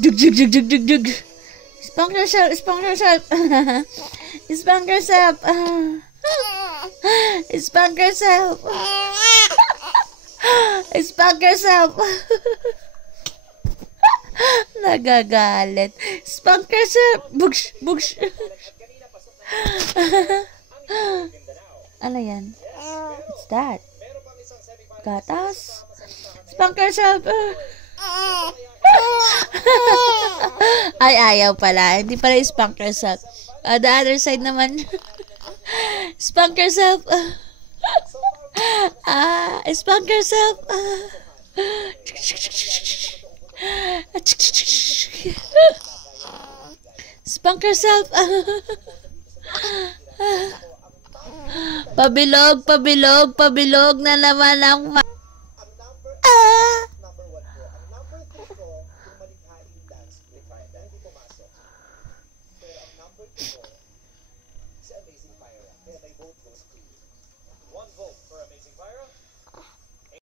Jug, jug, jug, jug, jug, jug. Spunk yourself, spunk yourself. Spunk yourself. Spunk yourself. Spunk yourself. Nagagalit. Spunk yourself. Bugsh, bugsh. Ano yan? What's that? Gatas? Spunk yourself. Ay, ayaw pala. Hindi pala spunk yourself. The other side naman. Spunk yourself. Spunk yourself. Spunk yourself. Pabilog, pabilog, pabilog na naman ang